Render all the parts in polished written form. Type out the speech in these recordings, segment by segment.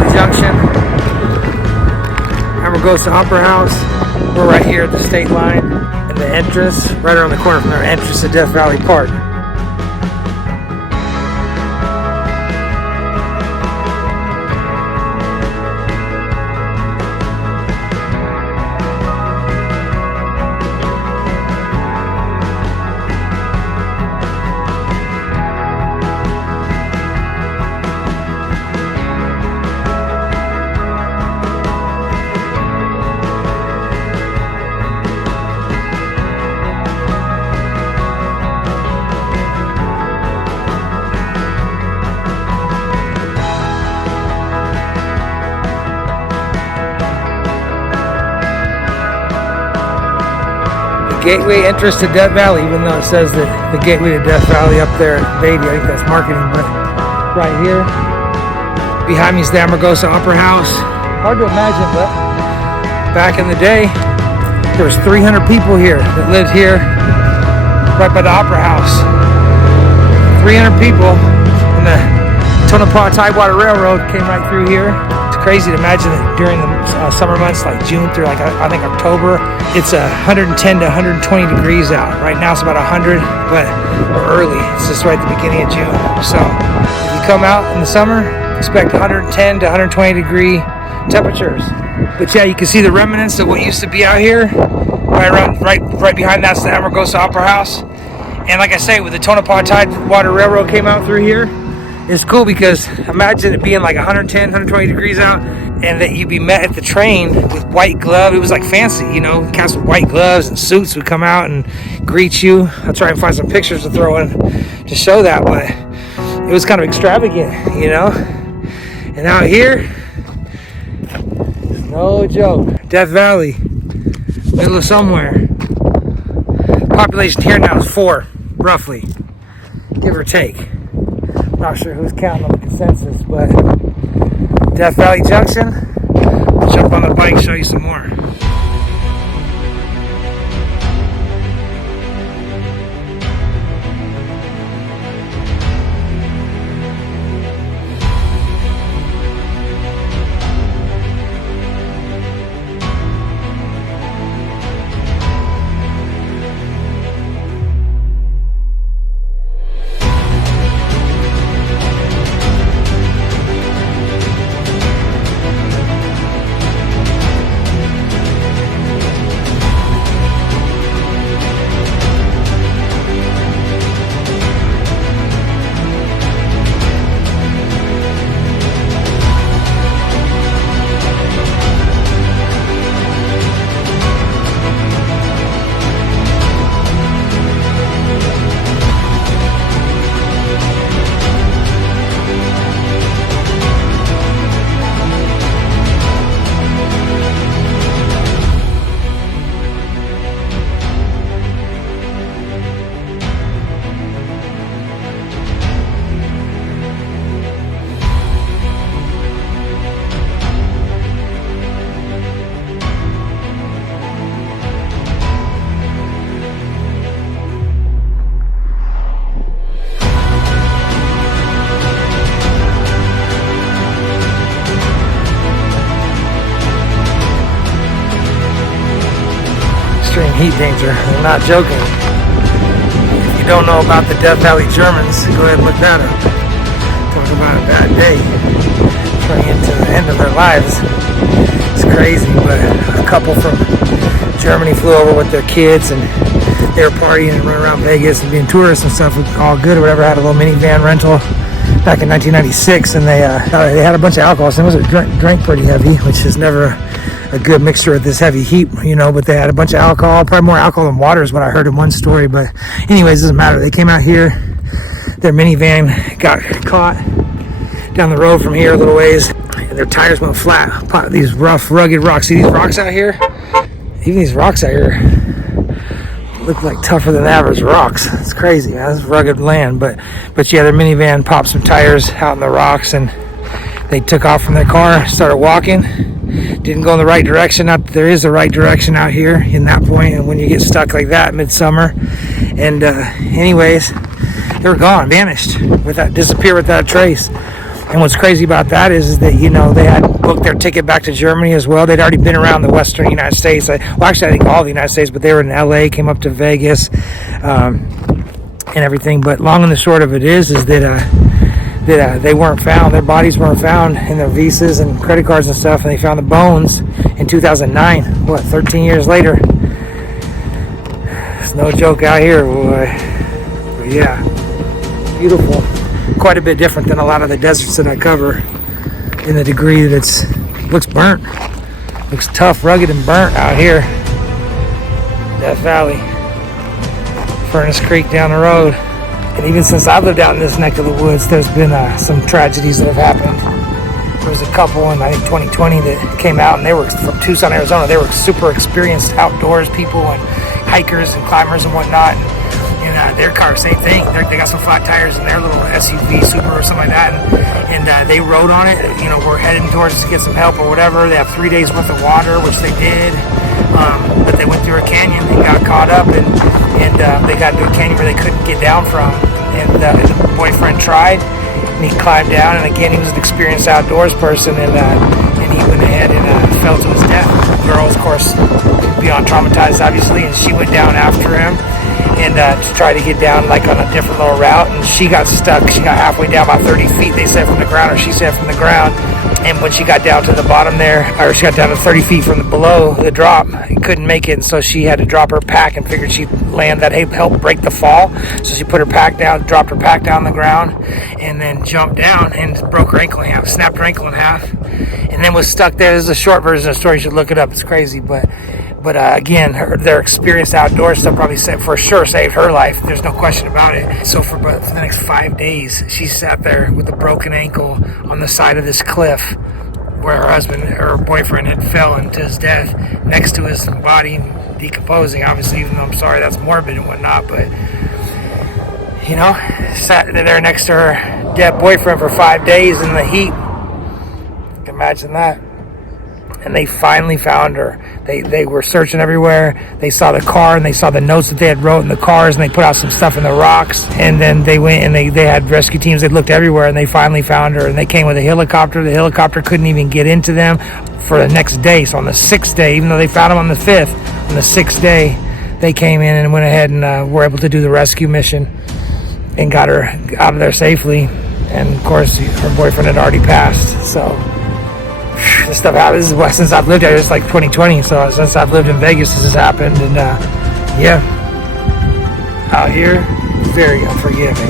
Valley Junction, Amargosa Opera House. We're right here at the state line and the entrance, right around the corner from our entrance to Death Valley Park. Gateway entrance to Death Valley, even though it says that the gateway to Death Valley up there at Beatty. I think that's marketing, but right here behind me is the Amargosa Opera House. Hard to imagine, but back in the day there was 300 people here that lived here right by the Opera House. 300 people, and the Tonopah Tidewater Railroad came right through here. It's crazy to imagine that during the summer months, like June through like I think October, it's 110 to 120 degrees out. Right now it's about 100, but we're early. It's just right at the beginning of June. So if you come out in the summer, expect 110 to 120 degree temperatures. But yeah, you can see the remnants of what used to be out here. Right behind that's the Amargosa Opera House. And like I say, with the Tonopah Tidewater Railroad came out through here, it's cool because imagine it being like 110, 120 degrees out, and that you'd be met at the train with white gloves. It was like fancy, you know, cats with white gloves and suits would come out and greet you. I'll try and find some pictures to throw in to show that, but it was kind of extravagant, you know. And out here, it's no joke. Death Valley, middle of somewhere. Population here now is 4, roughly, give or take. Not sure who's counting on the consensus, but Death Valley Junction. I'll jump on the bike, show you some more. Extreme heat danger. I'm not joking. If you don't know about the Death Valley Germans, go ahead and look that up. Talk about a bad day. Turning into the end of their lives. It's crazy, but a couple from Germany flew over with their kids and they were partying and running around Vegas and being tourists and stuff. All good or whatever. Had a little minivan rental back in 1996, and they had a bunch of alcohol. So it drank pretty heavy, which is never a good mixture with this heavy heat, you know, but they had a bunch of alcohol, probably more alcohol than water is what I heard in one story. But anyways, it doesn't matter. They came out here, their minivan got caught down the road from here a little ways, and their tires went flat. These rough, rugged rocks. See these rocks out here? Even these rocks out here look like tougher than average rocks. It's crazy, man. It's rugged land. But yeah, their minivan popped some tires out in the rocks, and they took off from their car, started walking. Didn't go in the right direction. Not that there is a right direction out here in that point, and when you get stuck like that midsummer. And anyways, they were gone, vanished, disappeared without a trace. And what's crazy about that is that, you know, they had booked their ticket back to Germany as well. They'd already been around the western United States. Well, actually, I think all the United States, but they were in LA, came up to Vegas, and everything. But long and the short of it is that they weren't found. Their bodies weren't found in their visas and credit cards and stuff. And they found the bones in 2009. What, 13 years later? It's no joke out here, boy. But yeah, beautiful. Quite a bit different than a lot of the deserts that I cover, in the degree that it looks burnt. Looks tough, rugged, and burnt out here. Death Valley. Furnace Creek down the road. And even since I've lived out in this neck of the woods, there's been some tragedies that have happened. There was a couple in, I think, 2020 that came out, and they were from Tucson, Arizona. They were super experienced outdoors people and hikers and climbers and whatnot. And their car, same thing. They got some flat tires in their little SUV, Super or something like that, and they rode on it. You know, we're heading towards to get some help or whatever. They have 3 days worth of water, which they did, but they went through a canyon and got caught up, and they got into a canyon where they couldn't get down from. And the boyfriend tried, and he climbed down. And again, he was an experienced outdoors person, and he went ahead and fell to his death. The girl, of course, beyond traumatized, obviously, and she went down after him. And to try to get down like on a different little route, and she got stuck. She got halfway down, about 30 feet, they said, from the ground, or she said from the ground. And when she got down to the bottom there, or she got down to 30 feet from below the drop, couldn't make it, and so she had to drop her pack and figured she'd land that help break the fall. So she put her pack down, dropped her pack down the ground, and then jumped down and broke her ankle in half, snapped her ankle in half, and then was stuck there. This is a short version of the story. You should look it up. It's crazy, but again, their experienced outdoor stuff probably for sure saved her life. There's no question about it. So for the next 5 days, she sat there with a broken ankle on the side of this cliff where her boyfriend had fell into his death, next to his body decomposing, obviously, even though I'm sorry that's morbid and whatnot, but, you know, sat there next to her dead boyfriend for 5 days in the heat. Imagine that. And they finally found her. They were searching everywhere. They saw the car, and they saw the notes that they had wrote in the cars, and they put out some stuff in the rocks. And then they went and they had rescue teams. They looked everywhere, and they finally found her. And they came with a helicopter. The helicopter couldn't even get into them for the next day. So on the 6th day, even though they found them on the 5th, on the 6th day, they came in and went ahead and were able to do the rescue mission and got her out of there safely. And of course, her boyfriend had already passed. So this stuff happens. Since I've lived here, it's like 2020. So since I've lived in Vegas, this has happened. And yeah, out here, very unforgiving.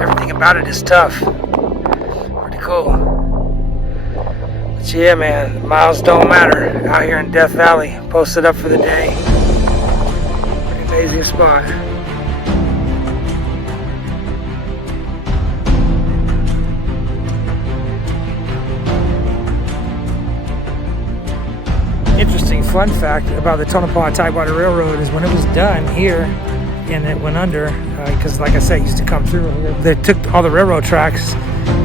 Everything about it is tough. Pretty cool. But yeah, man, the miles don't matter. Out here in Death Valley, posted up for the day. Pretty amazing spot. Interesting fun fact about the Tonopah Tidewater Railroad is when it was done here, and it went under, because like I said, it used to come through here. They took all the railroad tracks,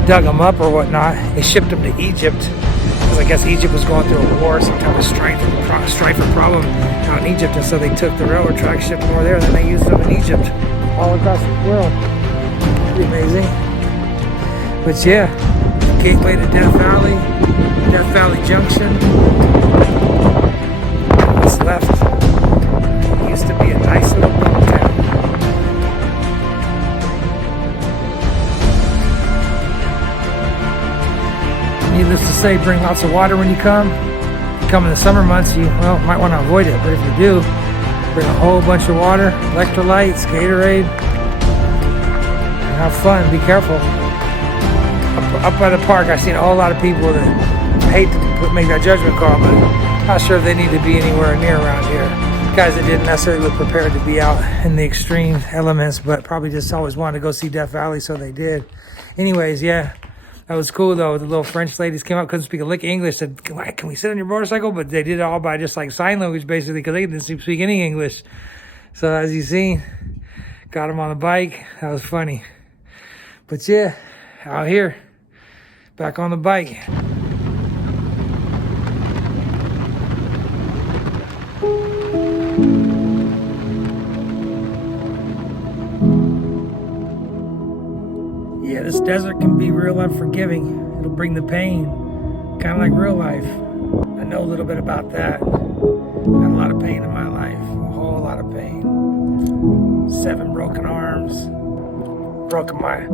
dug them up or whatnot. They shipped them to Egypt, because I guess Egypt was going through a war, some type of strife or problem out in Egypt, and so they took the railroad tracks, shipped them over there, and then they used them in Egypt, all across the world. Pretty amazing. But yeah, gateway to Death Valley, Death Valley Junction. needless to say, bring lots of water when you come. If you come in the summer months, you might want to avoid it. But if you do, bring a whole bunch of water, electrolytes, Gatorade, and have fun. Be careful. Up by the park, I've seen a whole lot of people that hate to make that judgment call, but I'm not sure if they need to be anywhere near around here. Guys that didn't necessarily look prepared to be out in the extreme elements, but probably just always wanted to go see Death Valley, so they did. Anyways, yeah, that was cool though. The little French ladies came up, couldn't speak a lick of English, said, can we sit on your motorcycle? But they did it all by just like sign language basically, because they didn't speak any English. So as you seen, got them on the bike. That was funny. But yeah, out here, back on the bike. Yeah, this desert can be real unforgiving. It'll bring the pain, kind of like real life. I know a little bit about that. Got a lot of pain in my life, a whole lot of pain. 7 broken arms, broken my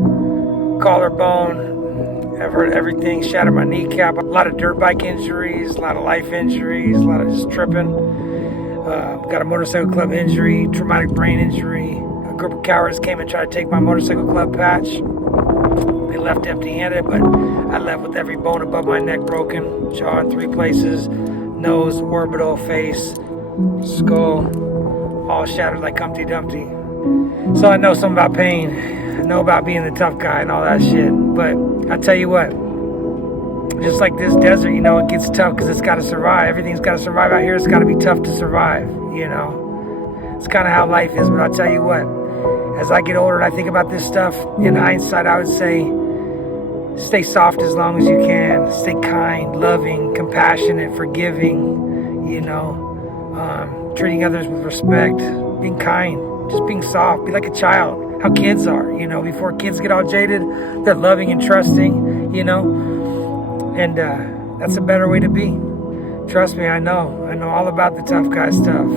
collarbone, I've hurt everything, shattered my kneecap, a lot of dirt bike injuries, a lot of life injuries, a lot of just tripping. Got a motorcycle club injury, traumatic brain injury. A group of cowards came and tried to take my motorcycle club patch. They left empty-handed, but I left with every bone above my neck broken, jaw in 3 places, nose, orbital, face, skull, all shattered like Humpty Dumpty. So I know something about pain. I know about being the tough guy and all that shit. But I tell you what, just like this desert, you know, it gets tough because it's got to survive. Everything's got to survive out here. It's got to be tough to survive, you know. It's kind of how life is. But I'll tell you what, as I get older and I think about this stuff, in hindsight, I would say, stay soft as long as you can. Stay kind, loving, compassionate, forgiving, you know, treating others with respect, being kind, just being soft, be like a child, how kids are, you know, before kids get all jaded, they're loving and trusting, you know, and that's a better way to be. Trust me, I know all about the tough guy stuff,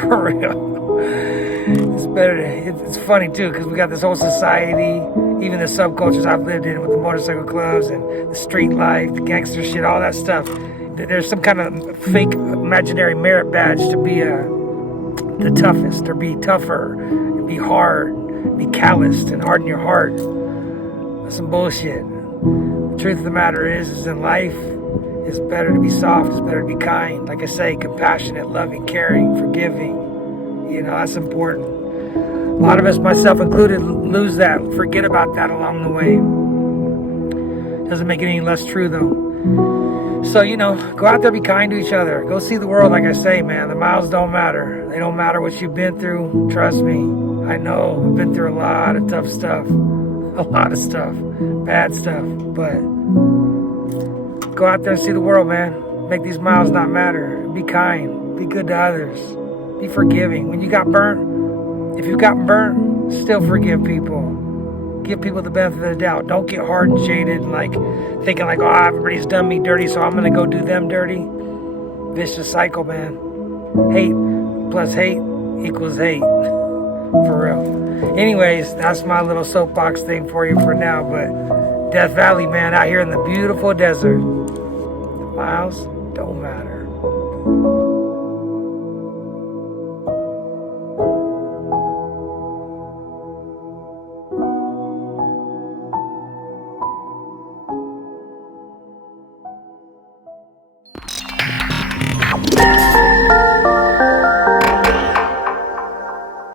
for real. It's better to, it's funny too, because we got this whole society, even the subcultures I've lived in with the motorcycle clubs and the street life, the gangster shit, all that stuff. There's some kind of fake imaginary merit badge to be the toughest, or be tougher, and be hard, be calloused and harden your heart. That's some bullshit. The truth of the matter is in life, it's better to be soft, it's better to be kind. Like I say, compassionate, loving, caring, forgiving. You know, that's important. A lot of us, myself included, lose that, forget about that along the way. Doesn't make it any less true though. So, you know, go out there, be kind to each other. Go see the world, like I say, man. The miles don't matter. They don't matter what you've been through. Trust me. I know. I've been through a lot of tough stuff. A lot of stuff. Bad stuff. But go out there and see the world, man. Make these miles not matter. Be kind. Be good to others. Be forgiving. When you got burnt, if you've gotten burnt, still forgive people. Give people the benefit of the doubt. Don't get hard and jaded and like thinking like, oh, everybody's done me dirty, so I'm going to go do them dirty. Vicious cycle, man. Hate plus hate equals hate. For real. Anyways, that's my little soapbox thing for you for now. But Death Valley, man, out here in the beautiful desert. Miles.